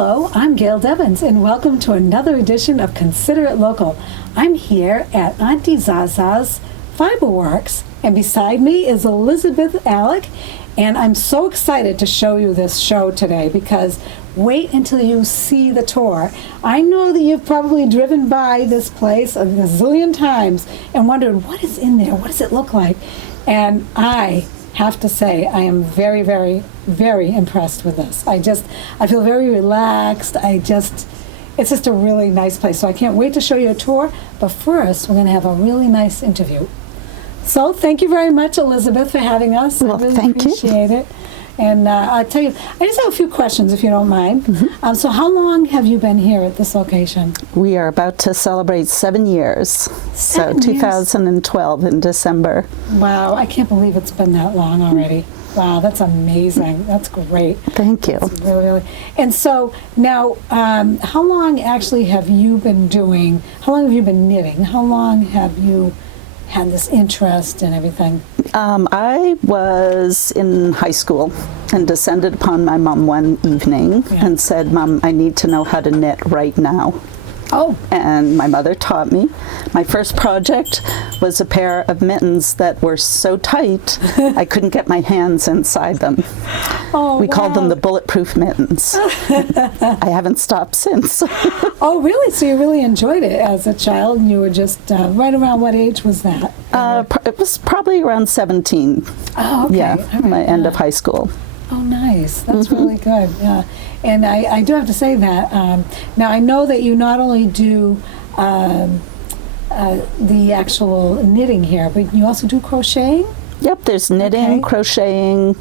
Hello, I'm Gail Devins, and welcome to another edition of Consider It Local. I'm here at Auntie ZaZa's Fiberworks, and beside me is Elizabeth Alach, and I'm so excited to show you this show today because wait until you see the tour. I know that you've probably driven by this place a gazillion times and wondered, what is in there? What does it look like? And I have to say, I am very, very, very impressed with this. I feel very relaxed. It's just a really nice place. So I can't wait to show you a tour. But first, we're going to have a really nice interview. So thank you very much, Elizabeth, for having us. Well, I really thank appreciate it. And I'll tell you, I just have a few questions, if you don't mind. Mm-hmm. So how long have you been here at this location? We are about to celebrate 7 years. So 2012 in December. Wow, I can't believe it's been that long already. Wow, that's amazing. That's great. Thank you. That's really, really. And so now, how long actually have you been knitting? How long have you had this interest and everything? I was in high school and descended upon my mom one evening and said, "Mom, I need to know how to knit right now." Oh. And my mother taught me. My first project was a pair of mittens that were so tight I couldn't get my hands inside them. Oh, we called them the bulletproof mittens. I haven't stopped since. Oh, really? So you really enjoyed it as a child, and you were just right around what age was that? It was probably around 17. Oh, okay. Yeah, All right. my end of high school. Oh, nice. That's really good. Yeah. And I do have to say that, now I know that you not only do the actual knitting here, but you also do crocheting? Yep, there's knitting, crocheting.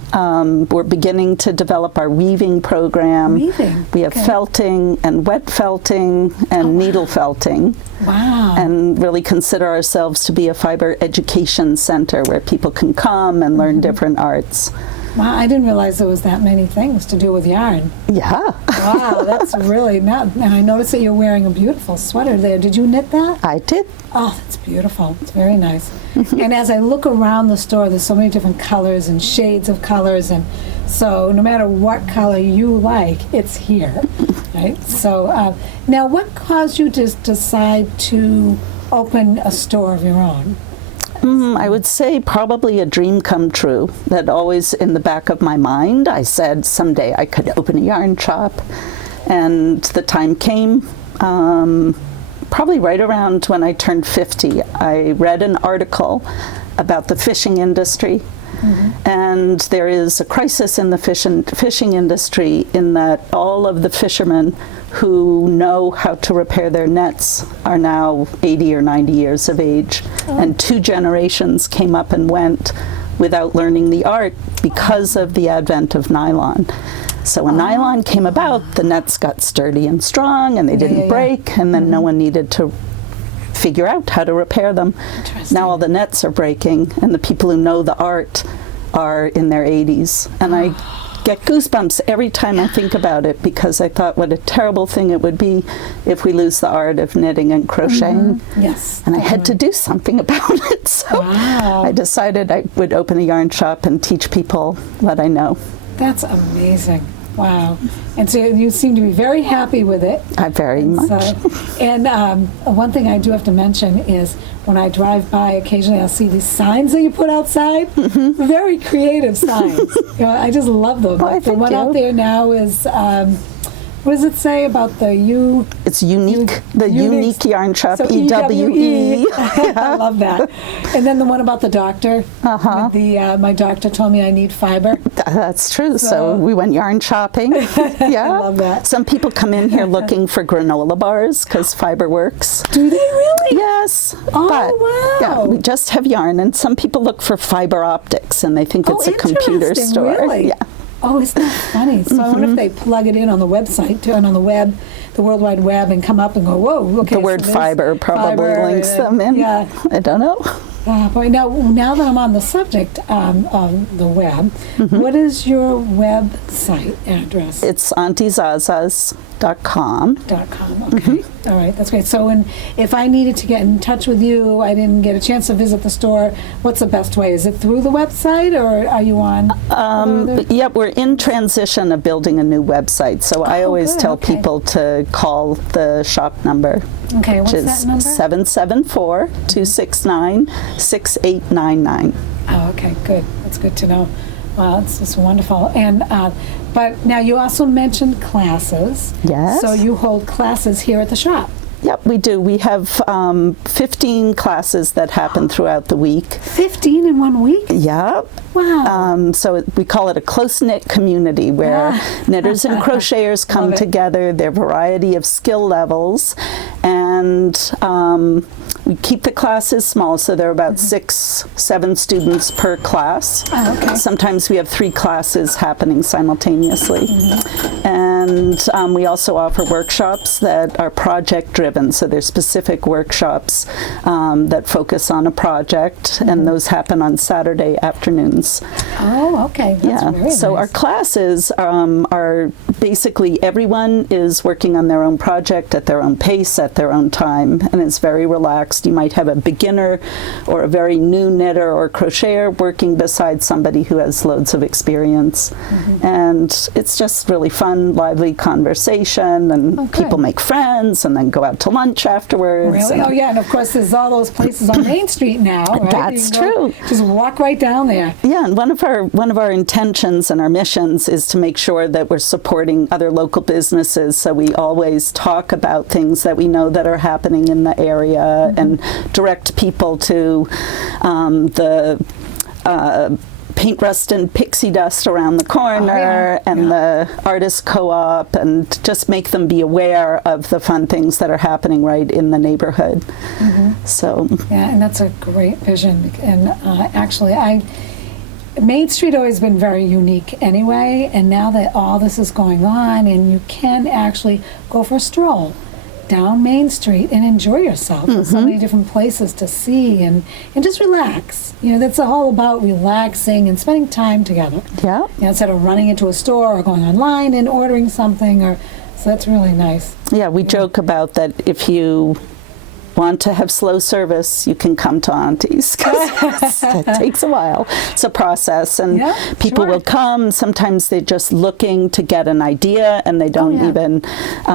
We're beginning to develop our weaving program. Weaving? We have felting and wet felting and needle felting. Wow. And really consider ourselves to be a fiber education center where people can come and learn different arts. Wow, I didn't realize there was that many things to do with yarn. Yeah. Wow, that's really, and I noticed that you're wearing a beautiful sweater there. Did you knit that? I did. Oh, that's beautiful. It's very nice. And as I look around the store, there's so many different colors and shades of colors, and so no matter what color you like, it's here, right? So now what caused you to decide to open a store of your own? I would say probably a dream come true that always in the back of my mind. I said someday I could open a yarn shop, and the time came probably right around when I turned 50. I read an article about the fishing industry, and there is a crisis in the fishing industry in that all of the fishermen who know how to repair their nets are now 80 or 90 years of age. And 2 generations came up and went without learning the art because of the advent of nylon. So when nylon came about, the nets got sturdy and strong and they didn't break, and then no one needed to figure out how to repair them. Now all the nets are breaking, and the people who know the art are in their 80s. And I get goosebumps every time I think about it, because I thought what a terrible thing it would be if we lose the art of knitting and crocheting. Yes. And I had to do something about it. So I decided I would open a yarn shop and teach people what I know. That's amazing. Wow. And so you seem to be very happy with it. Very much. And one thing I do have to mention is when I drive by, occasionally I'll see these signs that you put outside. Very creative signs. I just love them. Oh, the one out there now is, what does it say about the It's unique. The unique yarn shop, so EWE. I love that. And then the one about the doctor. With my doctor told me I need fiber. That's true. So we went yarn shopping. Yeah. I love that. Some people come in here looking for granola bars because fiber works. Do they really? Yes. Oh, but, wow. Yeah, we just have yarn, and some people look for fiber optics and they think it's a computer store. Really? Yeah. Oh, isn't that funny? So I wonder if they plug it in on the website, turn on the web, the World Wide Web, and come up and go, whoa, okay. The word fiber probably links them in. Yeah. I don't know. Boy, now that I'm on the subject of the web, what is your website address? It's AuntieZaZas.com. .com, okay. All right, that's great. So if I needed to get in touch with you, I didn't get a chance to visit the store, what's the best way? Is it through the website, or are you on? Yep, we're in transition of building a new website, so I always good, tell okay. people to call the shop number, Okay, which what's is that number? 774-269-6899. Oh, okay, good. That's good to know. Wow, it's wonderful. And but now you also mentioned classes. Yes. So you hold classes here at the shop. Yep, we do. We have 15 classes that happen throughout the week. 15 in 1 week? Yep. Wow. So we call it a close-knit community where knitters and crocheters come Love it. together, their variety of skill levels, and we keep the classes small, so there are about 6-7 students per class. Oh, okay. Sometimes we have 3 classes happening simultaneously. And we also offer workshops that are project-driven, so they're specific workshops that focus on a project, and those happen on Saturday afternoons. Oh, okay. That's very So nice. our classes are basically everyone is working on their own project at their own pace, at their own time, and it's very relaxed. You might have a beginner or a very new knitter or crocheter working beside somebody who has loads of experience. And it's just really fun, lively conversation, and good. people make friends and then go out to lunch afterwards. Really? and- Oh, yeah. And of course, there's all those places on Main Street now, right? That's You can go- true. Just walk right down there. Yeah, and one of our intentions and our missions is to make sure that we're supporting other local businesses. So we always talk about things that we know that are happening in the area and direct people to the paint rust and pixie dust around the corner and the artist co-op, and just make them be aware of the fun things that are happening right in the neighborhood. So Yeah, and that's a great vision. And actually, Main Street always been very unique anyway, and now that all this is going on, and you can actually go for a stroll down Main Street and enjoy yourself. There's so many different places to see and just relax. You know, that's all about relaxing and spending time together. yeah. You know, instead of running into a store or going online and ordering something, so that's really nice. Yeah, we joke about that if you want to have slow service, you can come to Auntie's, because it takes a while. It's a process, and Yeah, people sure. will come. Sometimes they're just looking to get an idea, and they don't even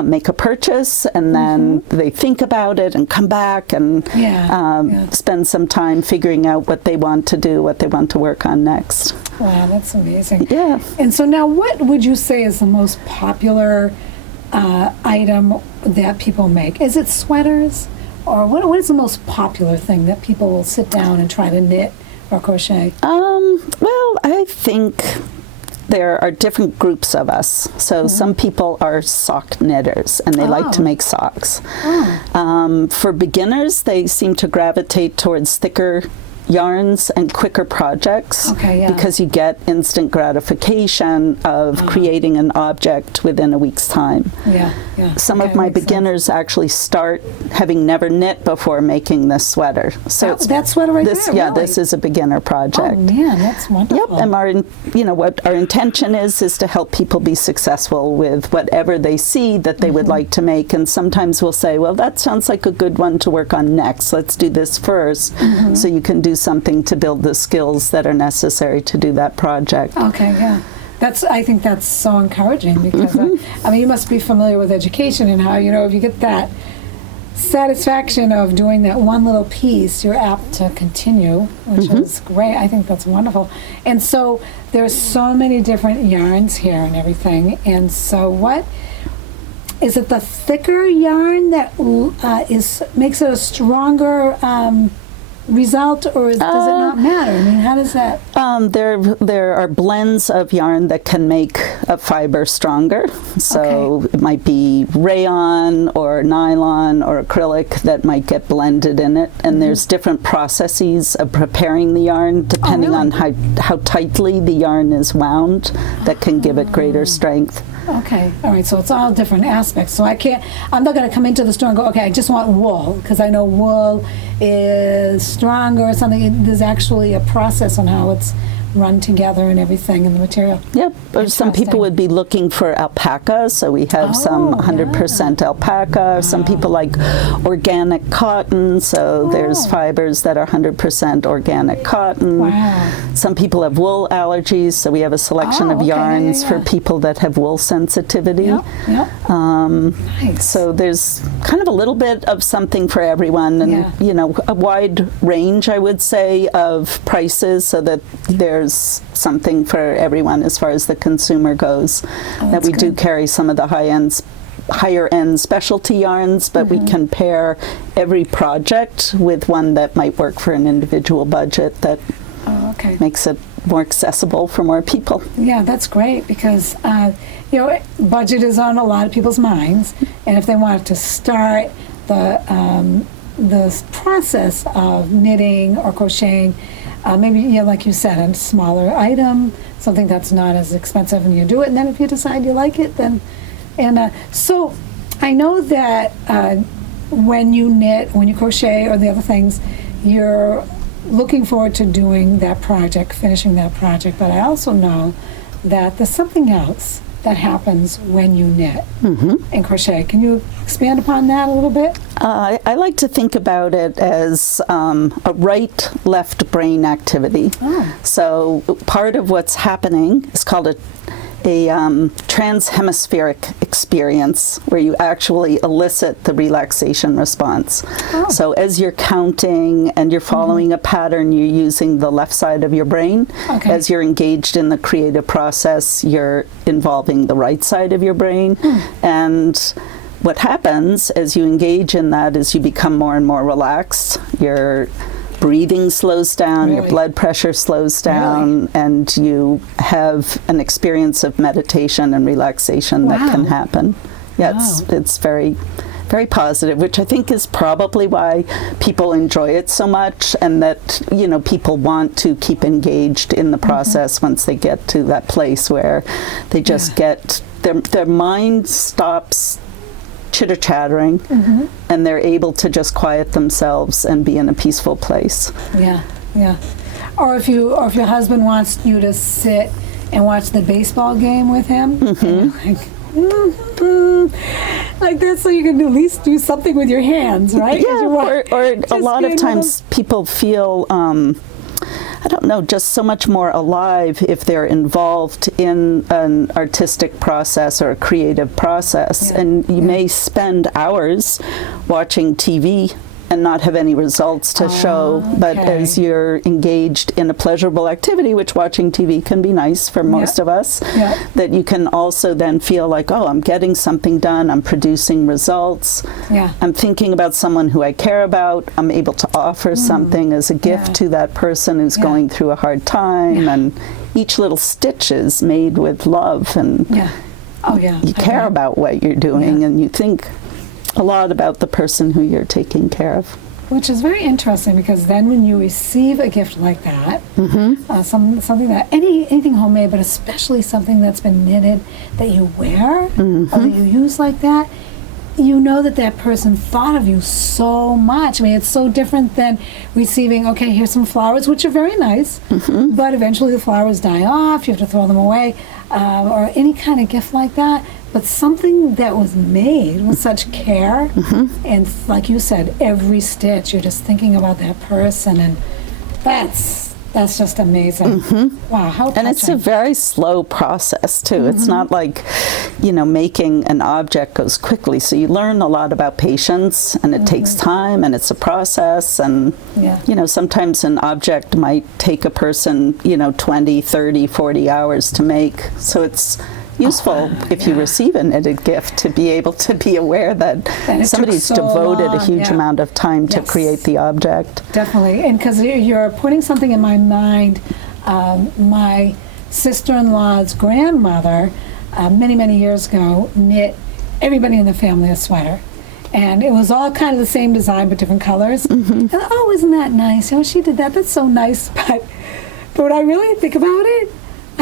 make a purchase, and then they think about it and come back and spend some time figuring out what they want to do, what they want to work on next. Wow, that's amazing. Yeah. And so now, what would you say is the most popular item that people make? Is it sweaters? Or what is the most popular thing that people will sit down and try to knit or crochet? Well, I think there are different groups of us. So some people are sock knitters, and they like to make socks. For beginners, they seem to gravitate towards thicker yarns and quicker projects, because you get instant gratification of creating an object within a week's time. Some of my beginners actually start having never knit before making this sweater. So that sweater right this, there, yeah, really? this is a beginner project. Oh man, that's wonderful. Yep, and what our intention is to help people be successful with whatever they see that they would like to make. And sometimes we'll say, well, that sounds like a good one to work on next. Let's do this first, so you can do something to build the skills that are necessary to do that project. Okay, yeah. I think that's so encouraging, because I mean, you must be familiar with education and how, if you get that satisfaction of doing that one little piece, you're apt to continue, which is great. I think that's wonderful. And so there's so many different yarns here and everything. And so is it the thicker yarn that makes it a stronger result, or does it not matter? I mean, how does that? There are blends of yarn that can make a fiber stronger. So it might be rayon or nylon or acrylic that might get blended in it. And there's different processes of preparing the yarn depending on how tightly the yarn is wound that can give it greater strength. Okay, all right, so it's all different aspects. So I'm not going to come into the store and go, okay, I just want wool, because I know wool is stronger or something. There's actually a process on how it's run together and everything and the material. Yep. Or some people would be looking for alpaca, so we have some 100% alpaca. Some people like organic cotton, so there's fibers that are 100% organic cotton. Wow. Some people have wool allergies, so we have a selection of yarns for people that have wool sensitivity. Nice. So there's kind of a little bit of something for everyone, and you know, a wide range, I would say, of prices, so that there's something for everyone as far as the consumer goes. That we do carry some of the higher end specialty yarns, but we can pair every project with one that might work for an individual budget that makes it more accessible for more people. Yeah, that's great, because you know, budget is on a lot of people's minds, and if they wanted to start the process of knitting or crocheting, maybe, like you said, a smaller item, something that's not as expensive, and you do it, and then if you decide you like it, then, so I know that when you knit, when you crochet or the other things, you're looking forward to doing that project, finishing that project, but I also know that there's something else that happens when you knit and crochet. Can you expand upon that a little bit? I like to think about it as a right-left brain activity. So part of what's happening is called a transhemispheric experience, where you actually elicit the relaxation response. So as you're counting and you're following a pattern, you're using the left side of your brain. As you're engaged in the creative process, you're involving the right side of your brain. And what happens as you engage in that is you become more and more relaxed. Your breathing slows down, your blood pressure slows down, and you have an experience of meditation and relaxation that can happen. It's very, very positive, which I think is probably why people enjoy it so much, and that, you know, people want to keep engaged in the process once they get to that place where they just get, their mind stops chitter-chattering, and they're able to just quiet themselves and be in a peaceful place. Or if your husband wants you to sit and watch the baseball game with him, like that, so you can at least do something with your hands, right? Or a lot of times people feel I don't know, just so much more alive if they're involved in an artistic process or a creative process. And you may spend hours watching TV and not have any results to show, but as you're engaged in a pleasurable activity, which watching TV can be nice for most of us, that you can also then feel like, oh, I'm getting something done, I'm producing results, I'm thinking about someone who I care about, I'm able to offer something as a gift to that person who's going through a hard time, and each little stitch is made with love, and you care about what you're doing, and you think a lot about the person who you're taking care of. Which is very interesting, because then when you receive a gift like that, something that, anything homemade, but especially something that's been knitted that you wear or that you use like that, you know that that person thought of you so much. I mean, it's so different than receiving, okay, here's some flowers, which are very nice, but eventually the flowers die off, you have to throw them away, or any kind of gift like that. But something that was made with such care, and like you said, every stitch, you're just thinking about that person, and that's just amazing. Wow, how touching. And it's a very slow process too. It's not like, you know, making an object goes quickly. So you learn a lot about patience, and it takes time, and it's a process, and you know, sometimes an object might take a person, you know, 20, 30, 40 hours to make. So it's useful if you receive a knitted gift to be able to be aware that somebody's devoted a huge amount of time to create the object. Definitely, and because you're putting something in my mind, my sister-in-law's grandmother, many years ago, knit everybody in the family a sweater. And it was all kind of the same design but different colors. And oh, isn't that nice? You know, she did that. That's so nice. But when I really think about it,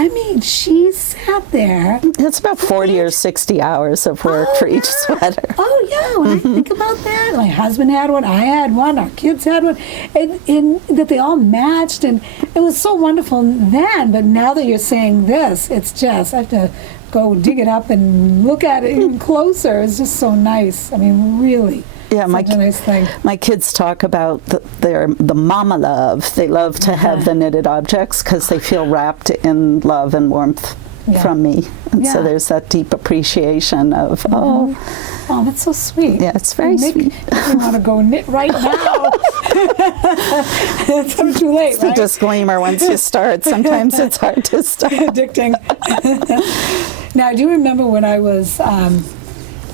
I mean, she sat there. It's about 40 or 60 hours of work for each sweater. Oh, yeah. When I think about that, my husband had one, I had one, our kids had one, and that they all matched, and it was so wonderful then. But now that you're saying this, it's just, I have to go dig it up and look at it even closer. It's just so nice. I mean, really. Yeah, such a nice thing. My kids talk about the mama love. They love to have the knitted objects because they feel wrapped in love and warmth from me. And so there's that deep appreciation of, oh, that's so sweet. Yeah, it's very sweet. I want to go knit right now. It's so too late, It's the disclaimer once you start. Sometimes it's hard to stop. Addicting. Now, I do remember when I was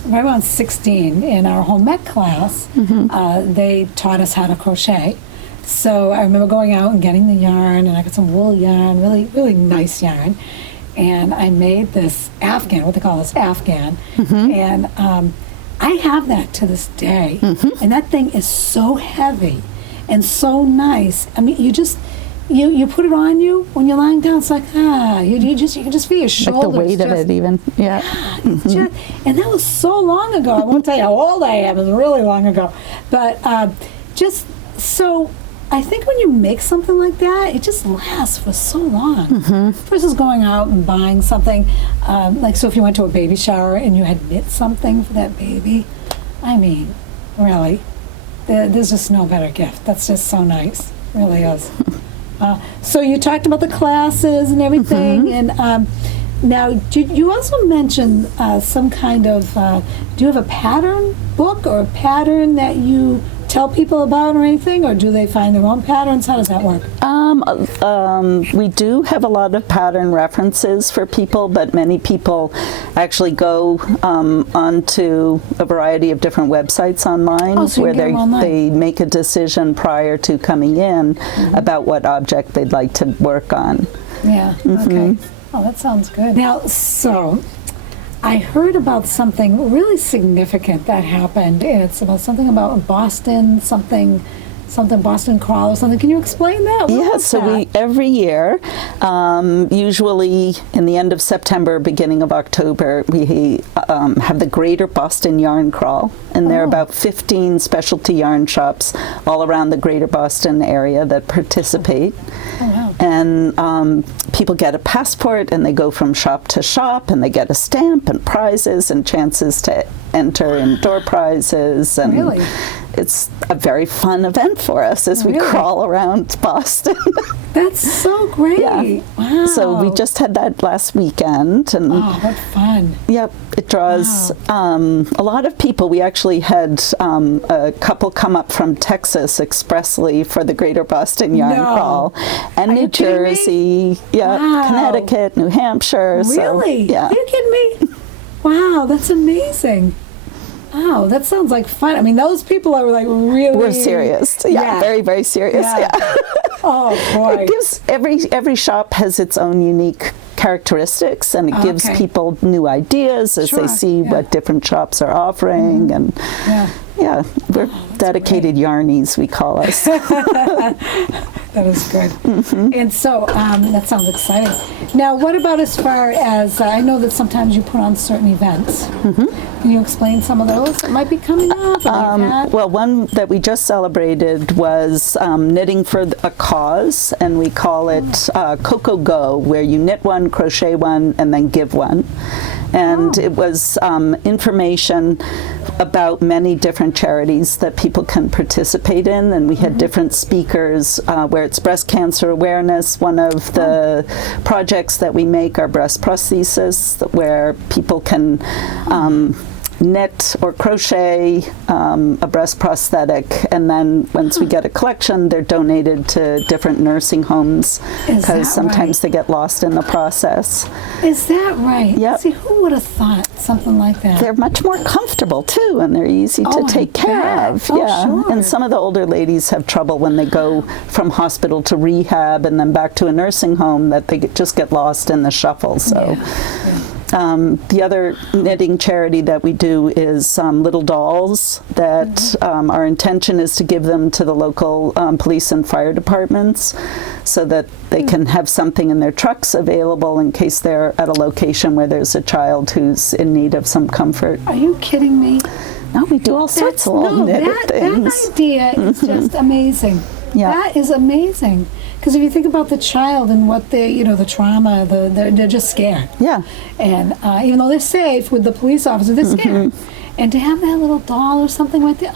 right around 16 in our home ec class, they taught us how to crochet. So I remember going out and getting the yarn, and I got some wool yarn, really, really nice yarn. And I made this Afghan, what they call this Afghan. And I have that to this day. And that thing is so heavy and so nice. I mean, you just, you put it on you when you're lying down. It's like, you can just feel your shoulders. Like the weight of it even, yeah. And that was so long ago. I won't tell you how old I am. It was really long ago. But just so, I think when you make something like that, it just lasts for so long. Versus going out and buying something, like, so if you went to a baby shower and you had knit something for that baby, I mean, really, there's just no better gift. That's just so nice. It really is. So you talked about the classes and everything, and now you also mentioned some kind of, do you have a pattern book or a pattern that you tell people about or anything, or do they find their own patterns? How does that work? We do have a lot of pattern references for people, but many people actually go onto a variety of different websites online so where online. they make a decision prior to coming in about what object they'd like to work on. Yeah, okay. Oh, that sounds good. Now, so I heard about something really significant that happened, and it's about something about Boston, something Boston Crawl or something. Can you explain that? Yeah, so we every year, usually in the end of September, beginning of October, we have the Greater Boston Yarn Crawl, and there are about 15 specialty yarn shops all around the Greater Boston area that participate. Oh, wow. And people get a passport, and they go from shop to shop, and they get a stamp and prizes and chances to enter in door prizes. And really? It's a very fun event for us as we crawl around Boston. That's so great. Yeah. Wow. So we just had that last weekend. And oh, what fun. Yep, it draws a lot of people. We actually had a couple come up from Texas expressly for the Greater Boston Yarn Crawl. And New Jersey, Connecticut, New Hampshire. Really? So, yeah. Are you kidding me? Wow, that's amazing. Wow, that sounds like fun. I mean, those people are like really... We're serious. Yeah, very, very serious. Yeah. Oh, boy. It gives every shop has its own unique characteristics, and it gives people new ideas as they see what different shops are offering. And we're dedicated yarnies, we call us. That is good. And so that sounds exciting. Now, what about as far as, I know that sometimes you put on certain events. Can you explain some of those that might be coming up? Well, one that we just celebrated was Knitting for a Cause, and we call it Coco Go, where you knit one, crochet one, and then give one. And it was information about many different charities that people can participate in, and we had different speakers where it's breast cancer awareness. One of the projects that we make are breast prosthesis, where people can knit or crochet a breast prosthetic, and then once we get a collection, they're donated to different nursing homes because sometimes they get lost in the process. Is that right? Yep. See, who would have thought something like that? They're much more comfortable too, and they're easy to take care of. Sure. And some of the older ladies have trouble when they go from hospital to rehab and then back to a nursing home, that they just get lost in the shuffle. So The other knitting charity that we do is little dolls that our intention is to give them to the local police and fire departments so that they can have something in their trucks available in case they're at a location where there's a child who's in need of some comfort. Are you kidding me? No, we do all sorts of little knitted things. That idea is just amazing. Yeah. That is amazing. Because if you think about the child and what they, the trauma, they're just scared. Yeah. And even though they're safe with the police officer, they're scared. And to have that little doll or something like that,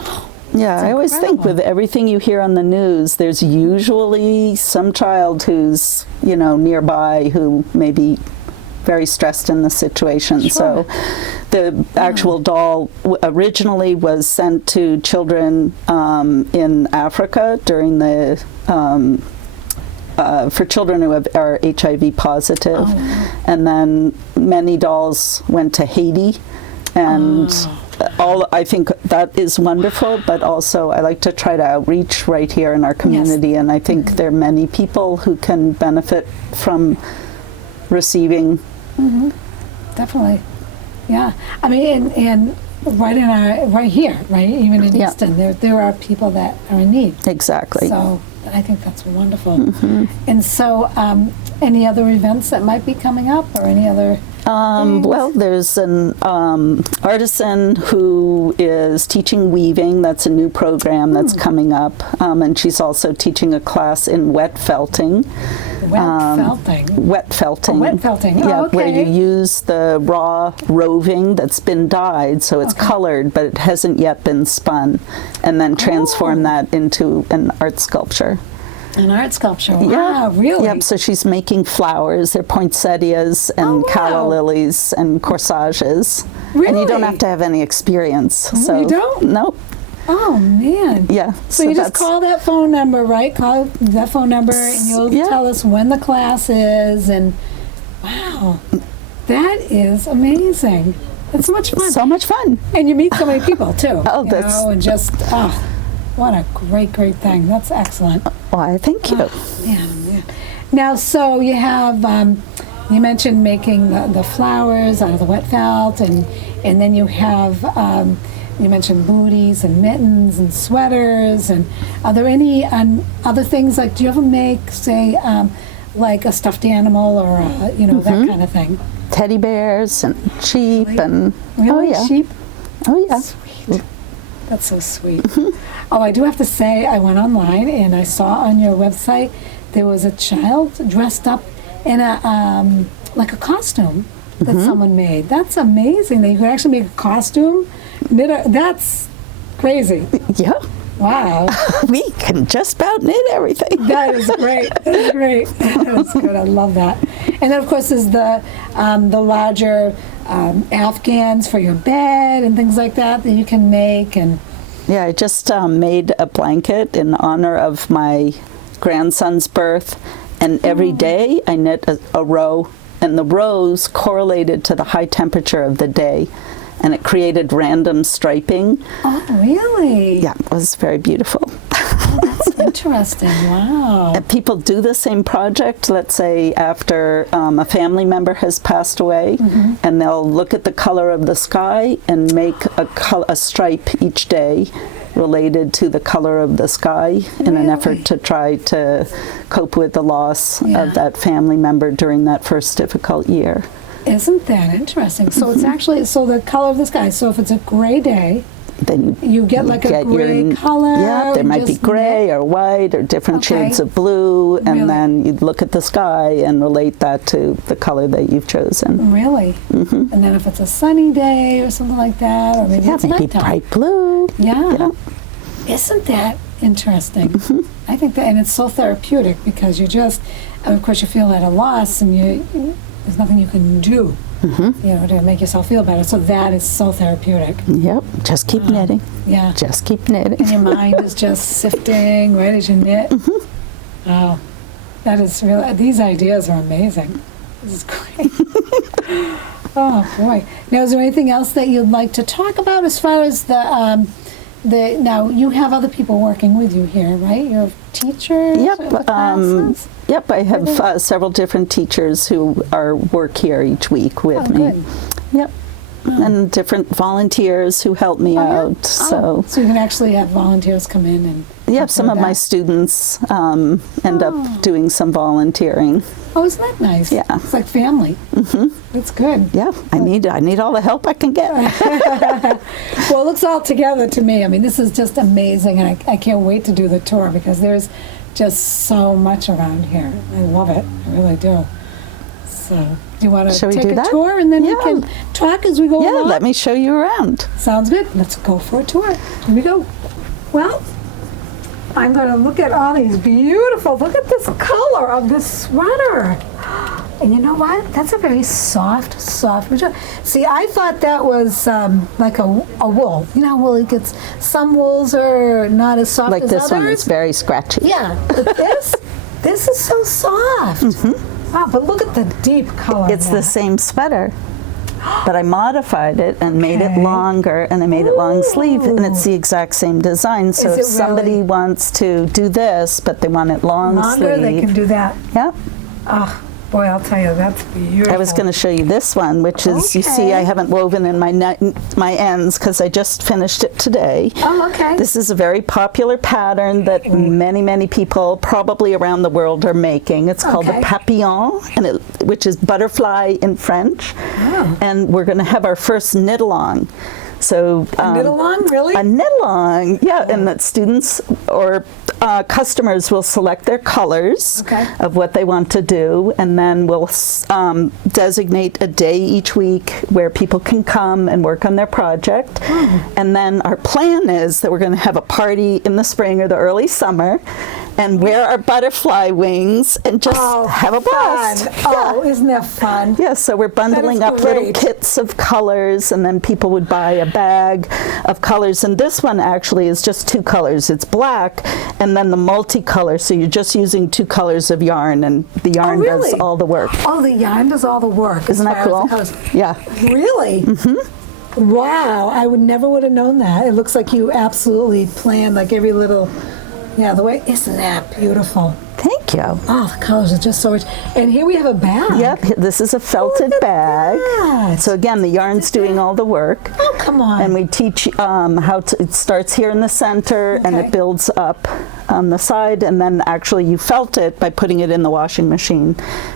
yeah, I always think with everything you hear on the news, there's usually some child who's, nearby who may be very stressed in the situation. Sure. So the actual doll originally was sent to children in Africa during the for children who are HIV positive. And then many dolls went to Haiti, and I think that is wonderful, but also I like to try to outreach right here in our community, and I think there are many people who can benefit from receiving. Definitely. Yeah. I mean, and right here, right? Even in Easton, there are people that are in need. Exactly. So I think that's wonderful. And so, any other events that might be coming up, or any other? Well, there's an artisan who is teaching weaving. That's a new program that's coming up, and she's also teaching a class in wet felting. Wet felting. Wet felting. Wet felting. Yeah, okay. where you use the raw roving that's been dyed, so it's colored, but it hasn't yet been spun, and then transform that into an art sculpture. An art sculpture. Wow, Yeah. really? Yep, so she's making flowers. They're poinsettias and calla lilies and corsages. Really? And you don't have to have any experience. So You don't? Nope. Oh, man. Yeah. So you just call that phone number, right? Call that phone number, and you'll tell us when the class is. And wow, that is amazing. It's so much fun. So much fun. And you meet so many people, too. That's... What a great thing. That's excellent. Why, thank you. Man. Now, so you have, you mentioned making the flowers out of the wet felt, and then you have, you mentioned booties and mittens and sweaters, and are there any other things, like, do you ever make, say, like a stuffed animal or, that kind of thing? Teddy bears and sheep and... Really? Sheep? Oh, yeah. Sweet. That's so sweet. Oh, I do have to say, I went online and I saw on your website there was a child dressed up in a like a costume that someone made. That's amazing that you could actually make a costume. That's crazy. Yeah. Wow. We can just about knit everything. That is great. That's great. That's good. I love that. And then, of course, there's the larger afghans for your bed and things like that you can make. And yeah, I just made a blanket in honor of my grandson's birth, and every day I knit a row, and the rows correlated to the high temperature of the day, and it created random striping. Oh, really? Yeah, it was very beautiful. Oh, that's interesting. Wow. And people do the same project, let's say after a family member has passed away, and they'll look at the color of the sky and make a stripe each day related to the color of the sky in an effort to try to cope with the loss of that family member during that first difficult year. Isn't that interesting? So it's actually, so the color of the sky, so if it's a gray day, then you get like a gray color. Yeah, there might be gray or white or different shades of blue, and then you look at the sky and relate that to the color that you've chosen. Really? And then if it's a sunny day or something like that, or maybe it's maybe nighttime. bright blue. Yeah. Isn't that interesting? I think that, and it's so therapeutic because you just, of course, you feel at a loss, and there's nothing you can do, to make yourself feel better. So that is so therapeutic. Yep, just keep knitting. Yeah. Just keep knitting. And your mind is just sifting, right, as you knit. Wow. That is really, these ideas are amazing. This is great. Oh, boy. Now, is there anything else that you'd like to talk about as far as the Now, you have other people working with you here, right? You have teachers? Yep. or classes? Yep. I have several different teachers who work here each week with me. Good. Yep. And different volunteers who help me out. So you can actually have volunteers come in and Yep, some of my students end up doing some volunteering. Oh, isn't that nice? Yeah. It's like family. Mm-hmm. That's good. Yeah, I need all the help I can get. Well, it looks all together to me. I mean, this is just amazing, and I can't wait to do the tour because there's just so much around here. I love it. I really do. So, do you want to take a tour, and then we can talk as we go along? Yeah, let me show you around. Sounds good. Let's go for a tour. Here we go. Well, I'm going to look at all these beautiful, look at this color of this sweater. And you know what? That's a very soft material. See, I thought that was like a wool. You know how wool gets, some wools are not as soft like as this others. one is very scratchy. Yeah, but this is so soft. Mm-hmm. Wow, but look at the deep color. It's the same sweater. But I modified it and made it longer, and I made it long sleeve, and it's the exact same design. So if somebody wants to do this, but they want it longer, sleeve, they can do that. Yep. Oh, boy, I'll tell you, that's beautiful. I was going to show you this one, which is, you see, I haven't woven in my ends because I just finished it today. Oh, okay. This is a very popular pattern that many people probably around the world are making. It's called the papillon, which is butterfly in French. Oh. And we're going to have our first knit-along. So a knit-along, really? A knit-along, yeah, and that students or customers will select their colors of what they want to do, and then we'll designate a day each week where people can come and work on their project. And then our plan is that we're going to have a party in the spring or the early summer and wear our butterfly wings and just have a blast. Oh, isn't that fun? Yeah, so we're bundling up little kits of colors, and then people would buy a bag of colors. And this one actually is just two colors. It's black and then the multicolor. So you're just using two colors of yarn, and the yarn does all the work. Oh, the yarn does all the work. Isn't that cool? Yeah. Really? Mm-hmm. Wow, I would have known that. It looks like you absolutely planned like every little. Yeah, isn't that beautiful? Thank you. Oh, the colors are just so rich. And here we have a bag. Yep, this is a felted bag. That. So again, the yarn's doing all the work. Oh, come on. And we teach it starts here in the center and it builds up on the side, and then actually you felt it by putting it in the washing machine.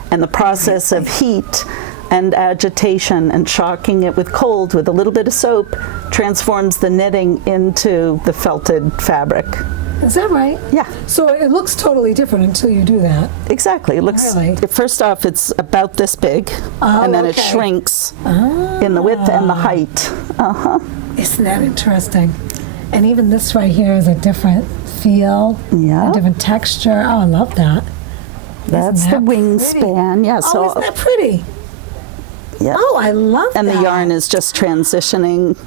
And the process of heat and agitation and shocking it with cold with a little bit of soap transforms the knitting into the felted fabric. Is that right? Yeah. So it looks totally different until you do that. Exactly. It looks, first off, it's about this big, and then it shrinks in the width and the height. Isn't that interesting? And even this right here is a different feel, a different texture. Oh, I love that. That's the wingspan. Yeah. So isn't that pretty? Yeah. Oh, I love that. And the yarn is just transitioning.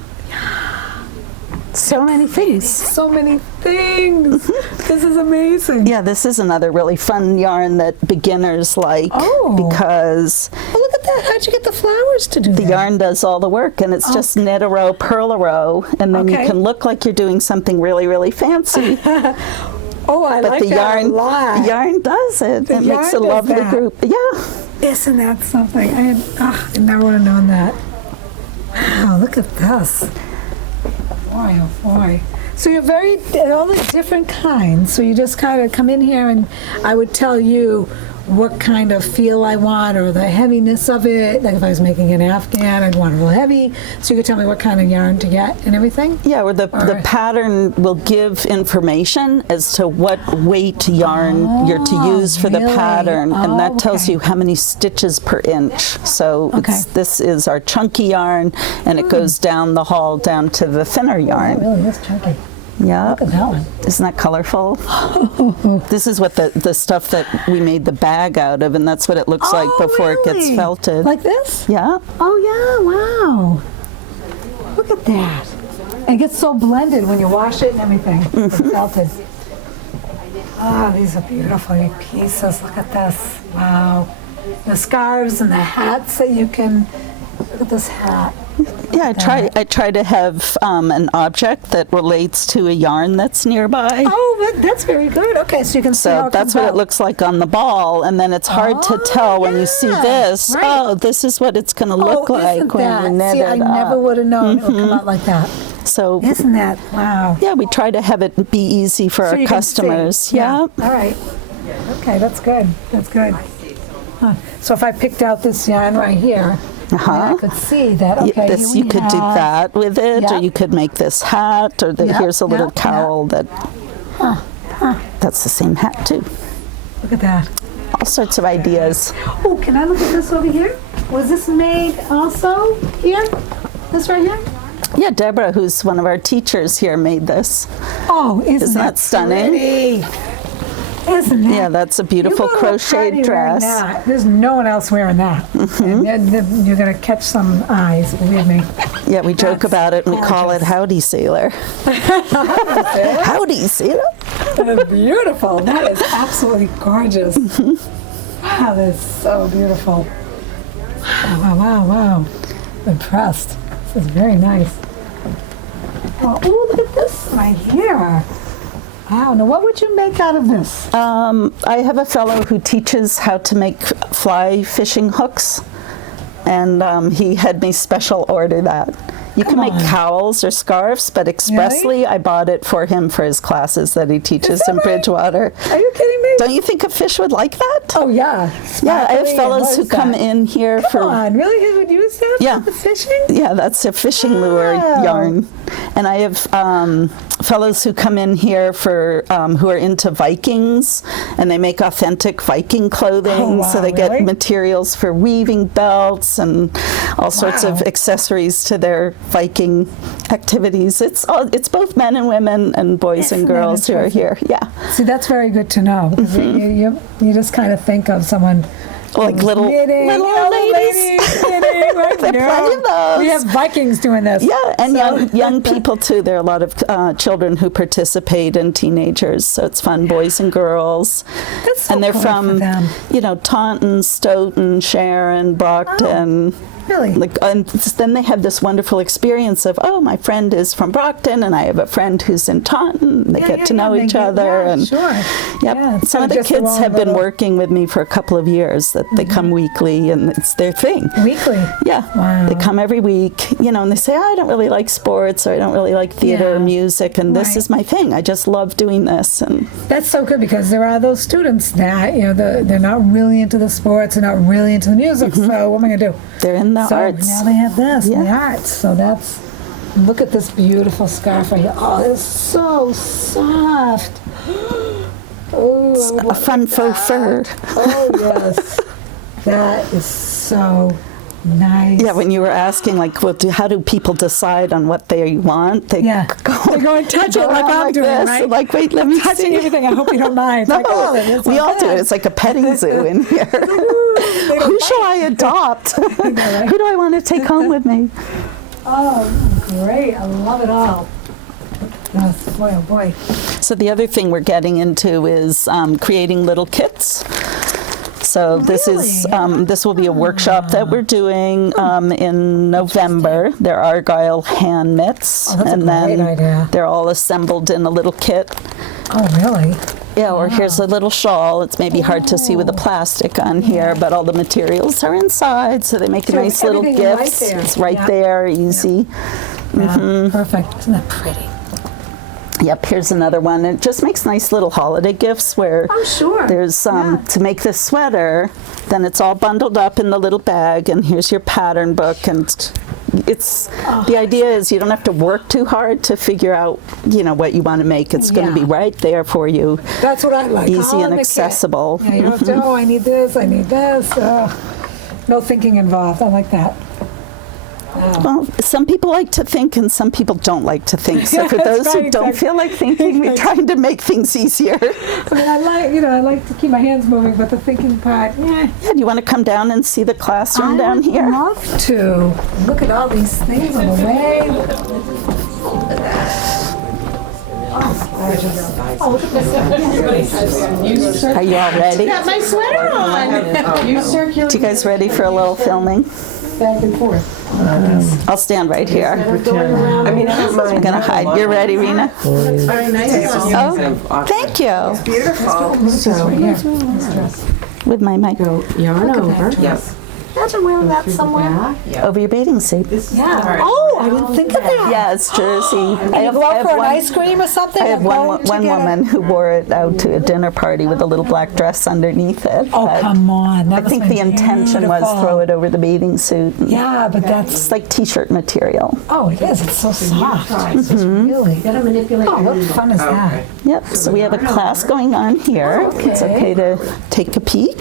So many things. So many things. This is amazing. Yeah, this is another really fun yarn that beginners like because... Oh, look at that. How'd you get the flowers to do that? The yarn does all the work, and it's just knit a row, purl a row, and then you can look like you're doing something really, really fancy. Oh, I like that a lot. The yarn does it. It makes a lovely group. Yeah. Isn't that something? I never would have known that. Wow, look at this. Boy, oh boy. So you're all the different kinds. So you just kind of come in here and I would tell you what kind of feel I want or the heaviness of it. Like if I was making an Afghan, I'd want it a little heavy. So you could tell me what kind of yarn to get and everything? Yeah, or the pattern will give information as to what weight yarn you're to use for the pattern. And that tells you how many stitches per inch. So this is our chunky yarn, and it goes down the haul down to the thinner yarn. That really is chunky. Yeah. Look at that one. Isn't that colorful? This is what the stuff that we made the bag out of, and that's what it looks like before it gets felted. Like this? Yeah. Oh, yeah, wow. Look at that. And it gets so blended when you wash it and everything. It's felted. Oh, these are beautiful pieces. Look at this. Wow. The scarves and the hats that you can... Look at this hat. Yeah, I try to have an object that relates to a yarn that's nearby. Oh, that's very good. Okay, so you can see how So it that's comes what out. it looks like on the ball, and then it's hard to tell when you see yeah, this. right. Oh, this is what it's going to look like isn't when that? you knit See, it I up. never would have known it would come out like that. So Isn't that, wow. yeah, we try to have it be easy for So our you can see. customers. Yeah. Yeah. All right. Okay, that's good. That's good. Huh. So if I picked out this yarn right here, then I could see that. Okay, This here you we could do have- that with it, or Yep. you could make this hat, or Yep, here's a little yep, cowl that. That's the same hat too. Look at that. All sorts of ideas. Oh, can I look at this over here? Was this made also here? This right here? Yeah, Deborah, who's one of our teachers here, made this. Oh, isn't that stunning? pretty? Isn't that? Yeah, that's a beautiful You look crocheted pretty wearing dress. that. There's no one else wearing that. And then you're going to catch some eyes, believe me. Yeah, we joke That's about it and we call it gorgeous. Howdy Sailor. Howdy Sailor. That's beautiful. That is absolutely gorgeous. Wow, that's so beautiful. Wow, wow, wow. Impressed. This is very nice. Oh, ooh, look at this right here. Wow, now what would you make out of this? I have a fellow who teaches how to make fly fishing hooks, and he had me special order that. You can make cowls or scarves, but expressly I bought it for him for his classes that he teaches in Bridgewater. Are you kidding me? Don't you think a fish would like that? Oh, yeah. Yeah, I have Sparkly, fellows and who what is come that? in here Come for. on, really? He would use that Yeah. for the fishing? Yeah, that's a fishing lure Wow. yarn. And I have fellows who come in here for who are into Vikings, and they make authentic Viking clothing. Oh, So wow, they get really? materials for weaving belts and all sorts of Wow. accessories to their Viking activities. It's both men and women and boys and Isn't that girls who are here. Yeah, See, that's very good to know. Because you just kind of think of someone like little knitting, little old ladies. knitting, right? There are plenty of those. We have Vikings doing this. Yeah, and So- young people too. There are a lot of children who participate and teenagers, so it's fun, boys and girls. That's so And they're cool for from, them. Taunton, Stoughton, Sharon, Brockton. Really? And then they have this wonderful experience of, oh, my friend is from Brockton, and I have a friend who's in Taunton. And they get to know each other. Yeah, and sure. Yep. Yeah, it's Some of the just their kids own have been little- working with me for a couple of years. That they come weekly, and it's their thing. Weekly. Yeah, Wow. they come every week, and they say, I don't really like sports, or I don't really like theater or Yeah. music, and this Right. is my thing. I just love doing this. And That's so good because there are those students that, they're not really into the sports, they're not really into the music, so what am I going to do? they're in the So arts. now they have this, the Yeah. arts. So look at this beautiful scarf right here. Oh, it's so soft. Oh, I would A like fun faux fur. Oh, yes. That is so nice. Yeah, when you were asking, how do people decide on what they want? They Yeah. go, They go and touch it like around I'm doing, this, right? and like, wait, let me touching see. everything. I hope you don't mind. No, Like, oh, that's we not all do bad. it. It's like a petting zoo in here. They Who don't shall I adopt? Who do I want to take home with me? Oh, great. I love it all. Yes, boy, oh boy. So the other thing we're getting into is creating little kits. So this is this will be a workshop that we're doing in November. They're Argyle hand mitts, Oh, that's a and then great idea. they're all assembled in a little kit. Oh, really? Yeah, or here's a little shawl. It's maybe hard to see with the plastic on here, but all the materials are inside, so they make So nice little everything is right gifts. there. It's right Yeah. there, easy. Yeah, perfect. Isn't that pretty? Yep, here's another one. It just makes nice little holiday gifts where I'm sure. there's Yeah. to make this sweater, then it's all bundled up in the little bag, and here's your pattern book, and it's the idea is you don't have to work too hard to figure out what you want to make. It's going to be Yeah. right there for you, That's what I like. easy All and in the kit. accessible. Yeah, you don't have to, I need this, I need this. No thinking involved. I like that. Well, some people like to think and some people don't like to think. So for That's those who right, don't exactly. feel like thinking, we're trying to make things easier. I mean, I like to keep my hands moving, but the thinking part, Yeah, do you want to come down and see the classroom down here? I'd love to. Look at all these things on the way. Oh, look at this. Are you all ready? Got my sweater on. You circulate. You guys ready for a little filming? Back and forth. I'll stand right here. I mean, I don't mind. I'm gonna hide. You're ready, Rena? Very nice. Oh, thank you. Beautiful. So, With my mic go yarn over. Yes. Imagine wearing that somewhere. over your bathing suit. Yeah. Oh, I didn't think of that. Yeah, it's Jersey. You go out for an ice cream or something? I had and go to one get it? woman who wore it out to a dinner party with a little black dress underneath it. Oh, but come on. I think the intention was throw it over the bathing suit. Yeah, but that's... It's like t-shirt material. Oh, it is. It's so soft. It's really... Gotta manipulate. Oh, what fun is that? Yep, so we have a class going on here. It's okay to take a peek.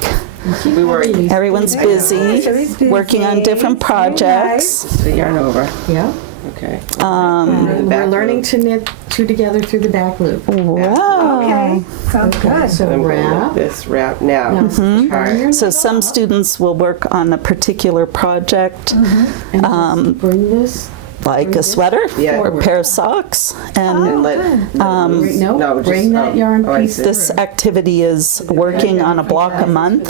We were Everyone's busy, working on different projects. the yarn over. Yeah. Okay. We're learning to knit two together through the back loop. Wow. Okay. Sounds good. So I'm going wrap. with this wrap now. Chart. So some students will work on a particular project, And just bring this. like a sweater Yeah. or a pair of socks. And And let, No, bring that yarn I piece. see. this activity is working on a block a month.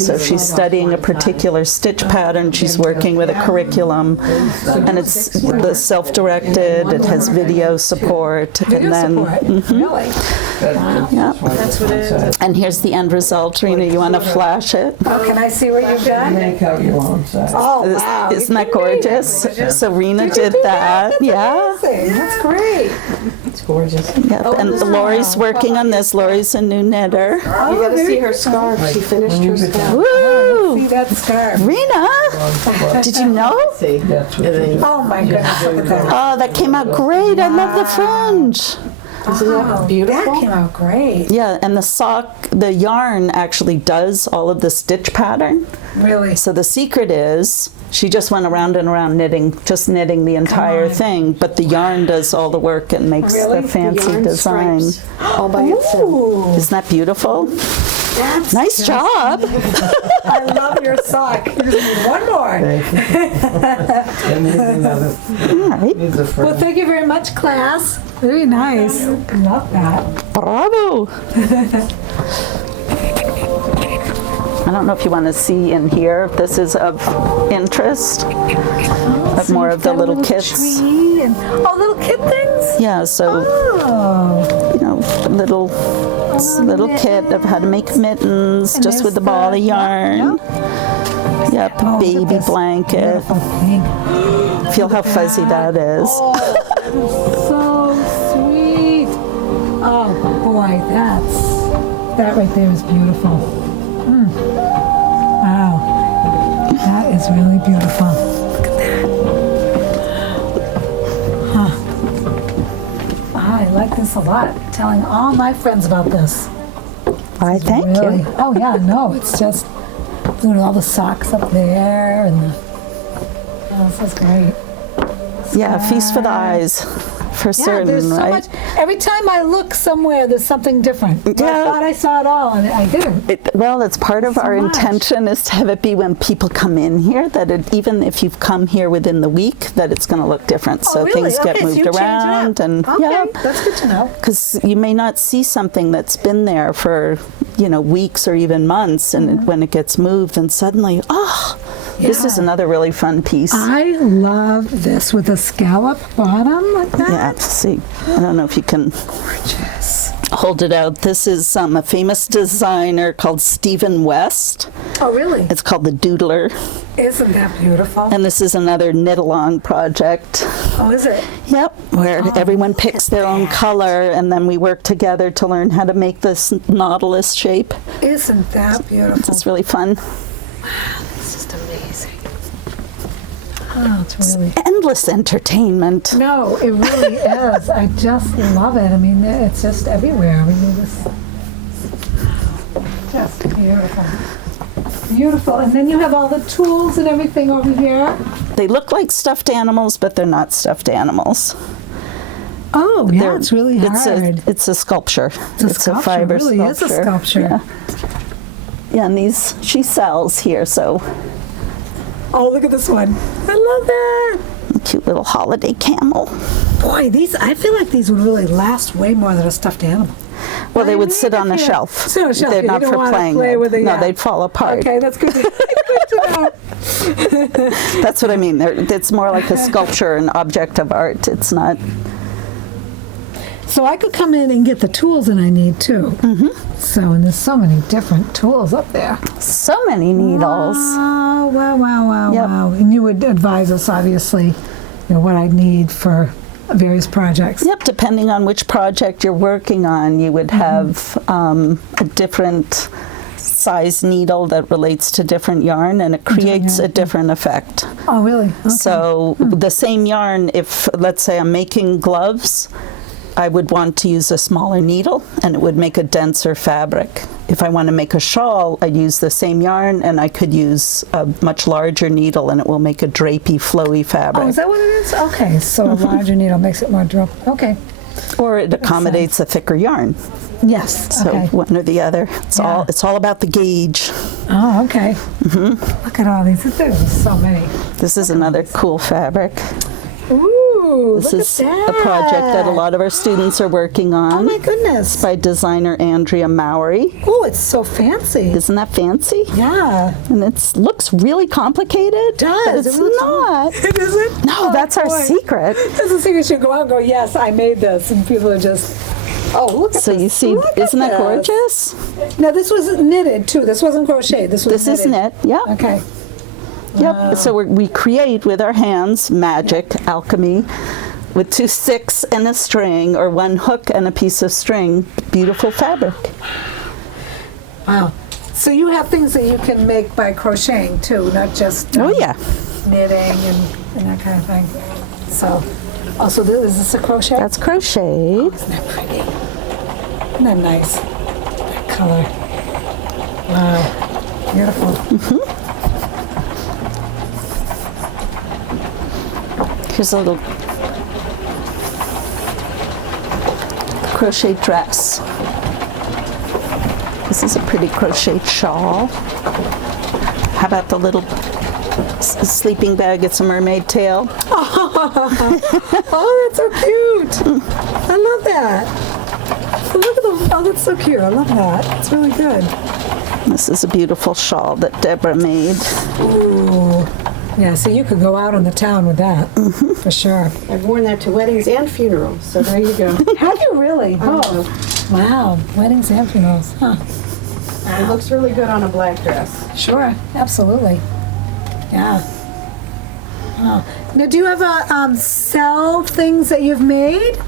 So if she's studying a particular stitch pattern, she's working with a curriculum. And it's the self-directed, it has video support. Video support. Really? Yeah. That's what it is. And here's the end result. Rena, you want to flash it? Oh, can I see what you've done? Make out your own side. Oh, wow. Isn't that gorgeous? So Rena did that. Yeah. Amazing. That's great. It's gorgeous. Yep. And Lori's working on this. Lori's a new knitter. You gotta see her scarf. She finished her scarf. Woo! See that scarf? Rena, did you know? See? That's what you Oh, my goodness. Look at that. Oh, that came out great. I love the fringe. Isn't that beautiful? That came out great. Yeah, and the yarn actually does all of the stitch pattern. Really? So the secret is she just went around and around just knitting the entire on. thing, but the yarn does all the work and makes Really? the fancy Yarn design. stripes all by itself. Ooh, Isn't that beautiful? that's Nice job. I love your sock. You just need one more. And here's another. All right. Here's a Well, friend. thank you very much, class. Very nice. Love that. Bravo. I don't know if you want to see in here. This is of interest. But more of the Got a little kits. Tree and, little kit things? Yeah, so Oh. you know, little kit of how to make mittens, And just there's with the ball of the- yarn. Yep, Oh, look at baby this blanket. beautiful pink. Feel how fuzzy that is. Oh, so sweet. Oh boy, that right there is beautiful. Wow, that is really beautiful. Look at that. I like this a lot. Telling all my friends about this. Why, thank Really? you. Oh yeah, no, it's just doing all the socks up there and the. Oh, this is great. Yeah, feast for the eyes, for Yeah, there's certain, so right? much. Every time I look somewhere, there's something different. I Yeah. thought I saw it all, and I didn't. Well, it's part of our much. intention is to have it be when people come in here that even if you've come here within the week, that it's going to look different. Oh, So really? things get Okay, so moved you change it up. around, and Okay, yeah, that's good to know. because you may not see something that's been there for weeks or even months, and when it gets moved, and suddenly, this is Yeah. another really fun piece. I love this with a scallop bottom like that. Yeah, see, I don't know if you can Gorgeous. hold it out. This is a famous designer called Stephen West. Oh, really? It's called the Doodler, Isn't that beautiful? and this is another knit-along project. Oh, is it? Yep, where everyone picks their own color, and then we work together to learn how to make this nautilus shape. Isn't that beautiful? It's really fun. It's just amazing. Oh, it's really. Endless entertainment. No, it really is. I just love it. I mean, it's just everywhere. I mean, this just beautiful. Beautiful. And then you have all the tools and everything over here. They look like stuffed animals, but they're not stuffed animals. Oh, yeah, They're- it's really hard. It's a sculpture. It's a sculpture. fiber It really is a sculpture. Yeah. Yeah, and these she sells here, so Oh, look at this one. I love that. a cute little holiday camel. Boy, I feel like these would really last way more than a stuffed animal. Well, they I would mean, sit on a yeah. shelf. Sit on a shelf. They're You not don't for wanna playing play with. with it, No, yeah. they'd fall apart. Okay, that's good. Good to know. That's what I mean. It's more like a sculpture, an object of art. It's not. So I could come in and get the tools that I need too. So, and there's so many different tools up there. So many needles. Oh, wow, Yep. wow. And you would advise us, obviously, what I need for various projects. Yep, depending on which project you're working on, you would have a different size needle that relates to different yarn, and it creates a different effect. Oh, really? Okay. So the same yarn, if, let's say, I'm making gloves, I would want to use a smaller needle, and it would make a denser fabric. If I want to make a shawl, I'd use the same yarn, and I could use a much larger needle, and it will make a drapey, flowy fabric. Oh, is that what it is? Okay, so a larger needle makes it more drop. Okay. Or it accommodates a thicker yarn. Yes. So Okay. one or the other. It's all about the gauge. Oh, okay. Look at all these. There's so many. This is another cool fabric. Ooh, This look is at that. a project that a lot of our students are working on. Oh my goodness. By designer Andrea Mowry. Oh, it's so fancy. Isn't that fancy? Yeah. And it looks really complicated. It does. But it's It looks- not. It isn't? No, Oh, that's our boy. secret. That's a secret. You go out and go, yes, I made this. And people are just, oh, look at So this. you see, Look at isn't that this. gorgeous? Now, this was knitted, too. This wasn't crochet. This was This is knit, yeah. Okay. Yep. So we create with our hands magic, alchemy, with 2 sticks and a string, or 1 hook and a piece of string. Beautiful fabric. Wow. So you have things that you can make by crocheting, too, not just Oh yeah. knitting and that kind of thing. So, also, is this a crochet? That's crochet. Isn't that pretty? Isn't that nice? That color. Wow. Beautiful. Here's a little crochet dress. This is a pretty crocheted shawl. How about the little sleeping bag? It's a mermaid tail. Oh, that's so cute. I love that. Look at the, oh, that's so cute. I love that. It's really good. This is a beautiful shawl that Deborah made. Ooh. Yeah, so you could go out on the town with that, for sure. I've worn that to weddings and funerals, so there you go. Have you really? Oh, wow. Weddings and funerals. Huh. It looks really good on a black dress. Sure, absolutely. Yeah. Oh. Now, do you ever sell things that you've made?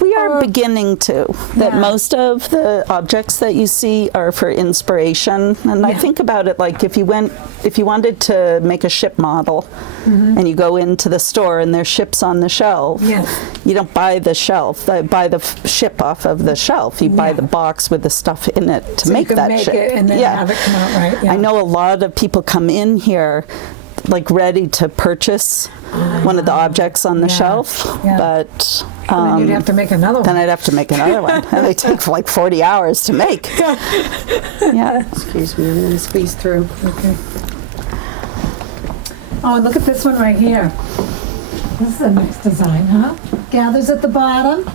We are beginning to. That Yeah. most of the objects that you see are for inspiration, and I Yeah. think about it like if you wanted to make a ship model, and you go into the store and there's ships on the shelf. Yes. You don't buy the shelf, buy the ship off of the shelf. You buy Yeah. the box with the stuff in it to So make you can that make ship. it and then yeah. have it come out right. Yeah. I know a lot of people come in here like ready to purchase one of the objects on the Yeah. shelf, Yeah. but And then you'd have to make another then one. I'd have to make another one, and they take like 40 hours to make. Yeah. Excuse me, I'm going to squeeze through. Okay. Oh, and look at this one right here. This is a nice design, huh? Gathers at the bottom.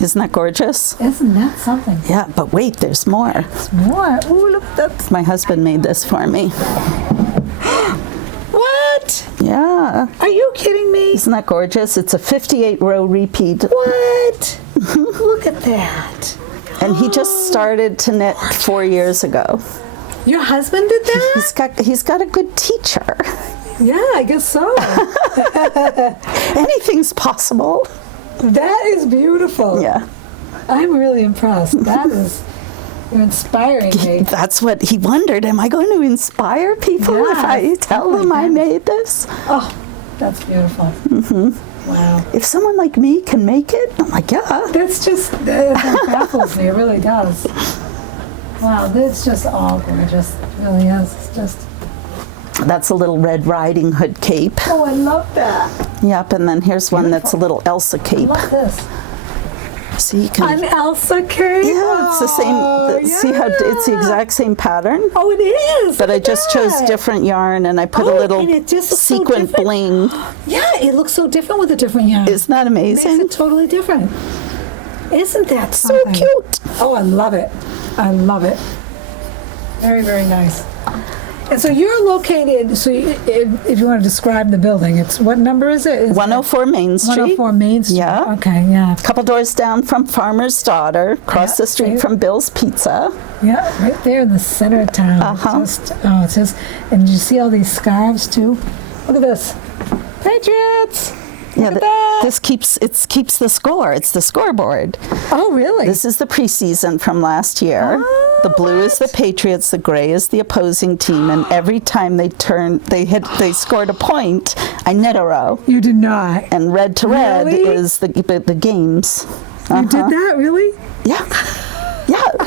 Isn't that gorgeous? Isn't that something? Yeah, but wait, there's more. It's more. Ooh, look, that's... My husband made this for me. What? Yeah. Are you kidding me? Isn't that gorgeous? It's a 58-row repeat. What? Look at that. And he just started to knit 4 years ago. Your husband did that? He's got a good teacher. Yeah, I guess so. Anything's possible. That is beautiful. Yeah. I'm really impressed. That is... You're inspiring me. That's what he wondered. Am I going to inspire people if I Yes. tell Oh my them I goodness. made this? Oh, that's beautiful. Wow. If someone like me can make it, I'm like, yeah. That's just, that baffles me. It really does. Wow, that's just all gorgeous. It really is. It's just, That's a little Red Riding Hood cape. oh, I love that. Yep, and then here's one that's a little Elsa I cape. love this. So you can. An Elsa cape? Yeah, it's the same. Oh, See how it's the yeah. exact same pattern, Oh, it is. but Look I at just chose that. different yarn and I put a Oh, little and it just looks so sequin different. bling. Yeah, it looks so different with a different yarn. Isn't that Makes amazing? it totally different. Isn't that So something? cute. Oh, I love it. I love it. Very, very nice. And so you're located, so if you want to describe the building, it's, what number is it? Is 104 Main it Street. 104 Main Street? Yeah. Okay, yeah. Couple doors down from Farmer's Daughter, across Yeah, the street right. from Bill's Pizza. Yeah, right there in the center of town. Uh-huh. It's just, and you see all these scarves too? Look at this. Patriots! Yeah, Look at that. this keeps the score. It's the scoreboard. Oh, really? This is the preseason from last year. Oh, The blue is the Patriots, the gray is the opposing team, and every time they scored a point, I knit a row. You did not. And red to red Really? is the games. You did that, really? Yeah. Yeah.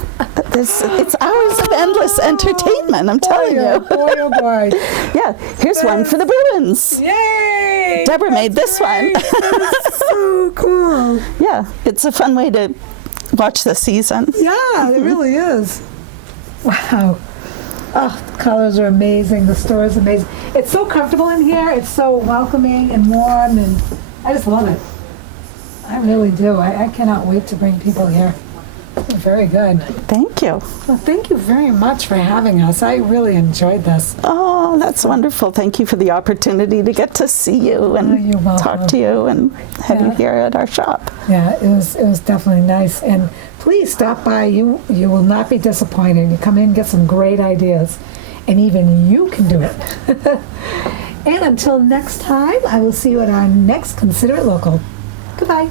It's hours of endless entertainment, I'm telling you. Boy, oh boy. Yeah, here's one for the Bruins. Yay! Deborah made this one. So cool. Yeah, it's a fun way to watch the season. Yeah, it really is. Wow. Oh, the colors are amazing. The store is amazing. It's so comfortable in here. It's so welcoming and warm, and I just love it. I really do. I cannot wait to bring people here. Very good. Thank you. Well, thank you very much for having us. I really enjoyed this. Oh, that's wonderful. Thank you for the opportunity to get to see you Oh, you're and welcome. talk to you and have you Yeah. here at our shop. Yeah, it was definitely nice. And please stop by. You will not be disappointed. You come in, get some great ideas, and even you can do it. And until next time, I will see you at our next Consider It Local. Goodbye.